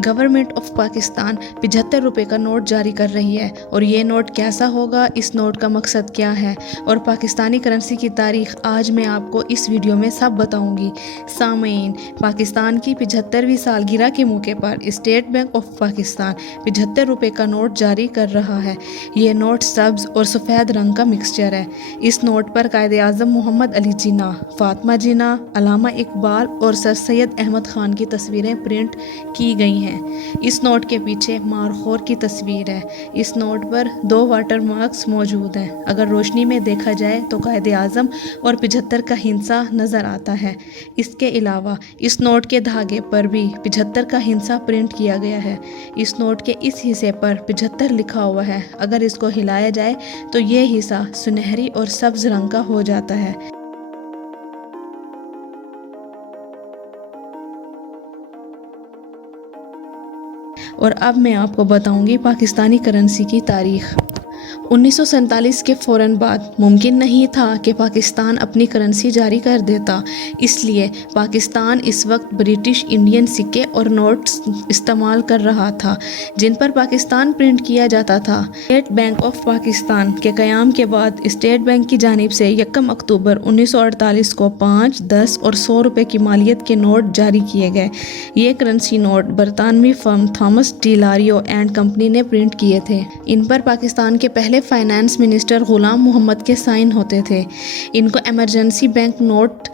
Government of Pakistan 75 रुपये का note जारी कर रही है। और ये नोट कैसा होगा, इस नोट का मकसद क्या है और पाकिस्तानी करेंसी की तारीख आज मैं आपको इस वीडियो में सब बताऊंगी। सामीन, पाकिस्तान की 75वीं सालगिरह के मौके पर स्टेट बैंक ऑफ पाकिस्तान 75 रुपये का नोट जारी कर रहा है। ये नोट सब्ज़ और सफ़ेद रंग का मिक्सचर है। इस नोट पर कायदे आज़म मोहम्मद अली जिन्ना, फातिमा जिन्ना, अल्लामा इकबाल और सर सैयद अहमद ख़ान की तस्वीरें प्रिंट की गई हैं। इस नोट के पीछे मारखोर की तस्वीर है। इस नोट पर 2 वाटर मार्क्स मौजूद हैं। अगर रोशनी में देखा जाए तो कायदे आज़म और 75 का हिंसा नज़र आता है। इसके अलावा इस नोट के धागे पर भी 75 का हिंसा प्रिंट किया गया है। इस नोट के इस हिस्से पर 75 लिखा हुआ है। अगर इसको हिलाया जाए तो ये हिस्सा सुनहरी और सब्ज़ रंग का हो जाता है। और अब मैं आपको बताऊंगी पाकिस्तानी करेंसी की तारीख। 1947 के फ़ौरन बाद मुमकिन नहीं था कि पाकिस्तान अपनी करेंसी जारी कर देता, इसलिए पाकिस्तान इस वक्त ब्रिटिश इंडियन सिक्के और नोट्स इस्तेमाल कर रहा था जिन पर पाकिस्तान प्रिंट किया जाता था। स्टेट बैंक ऑफ पाकिस्तान के क़याम के बाद स्टेट बैंक की जानिब से 1 अक्टूबर 1948 को 5, 10 और 100 रुपये की मालियत के नोट जारी किए गए। ये करेंसी नोट बरतानवी firm Thomas De La Rue and company ने प्रिंट किए थे। इन पर पाकिस्तान के पहले फाइनेंस मिनिस्टर गुलाम मोहम्मद के साइन होते थे। इनको इमरजेंसी बैंक नोट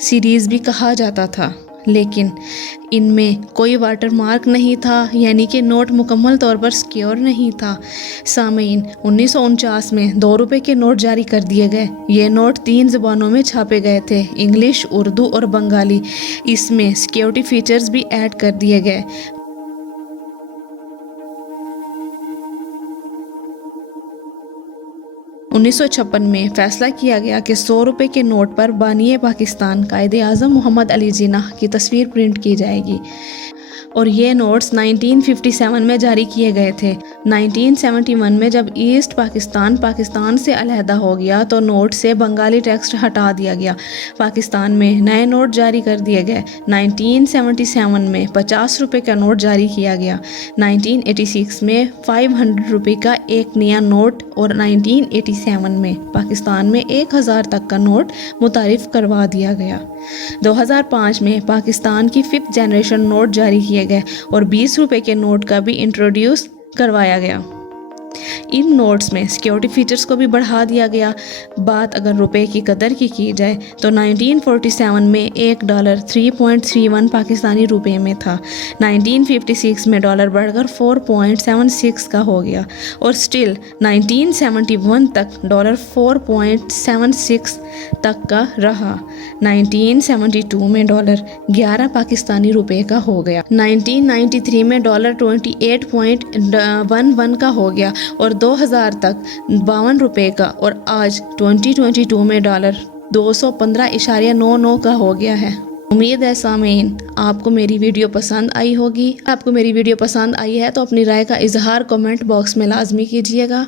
सीरीज़ भी कहा जाता था, लेकिन इनमें कोई वाटर मार्क नहीं था, यानी कि नोट मुकम्मल तौर पर सिक्योर नहीं था। सामीन, 1949 में 2 रुपये के नोट जारी कर दिए गए। ये नोट 3 ज़बानों में छापे गए थे, इंग्लिश, उर्दू और बंगाली। इसमें सिक्योरिटी फीचर्स भी ऐड कर दिए गए। 1956 में फ़ैसला किया गया कि 100 रुपये के नोट पर बानिए पाकिस्तान कायदे आज़म मोहम्मद अली जिन्ना की तस्वीर प्रिंट की जाएगी और ये नोट्स 1957 में जारी किए गए थे। 1971 में जब ईस्ट पाकिस्तान से अलहदा हो गया तो नोट से बंगाली टेक्स्ट हटा दिया गया। पाकिस्तान में नए नोट जारी कर दिए गए। 1977 में 50 रुपये का नोट जारी किया गया। 1986 में 500 रुपये का एक नया नोट और 1987 में पाकिस्तान में 1000 तक का नोट मुतारिफ करवा दिया गया। 2005 में पाकिस्तान की 5th जनरेशन नोट जारी किए गए और 20 रुपये के नोट का भी इंट्रोड्यूस करवाया गया। इन नोट्स में सिक्योरिटी फीचर्स को भी बढ़ा दिया गया। बात अगर रुपए की कदर की जाए तो 1947 में $1 3.31 पाकिस्तानी रुपए में था। 1956 में डॉलर बढ़कर 4.76 का हो गया और स्टिल 1971 तक डॉलर 4.76 तक का रहा। 1972 में डॉलर 11 पाकिस्तानी रुपए का हो गया। 1993 में डॉलर 28.11 का हो गया और 2000 तक 52 रुपये का और आज 2022 में डॉलर 215.99 का हो गया है। उम्मीद है सामीन आपको मेरी वीडियो पसंद आई होगी। आपको मेरी वीडियो पसंद आई है तो अपनी राय का इजहार कमेंट बॉक्स में लाजमी कीजिएगा।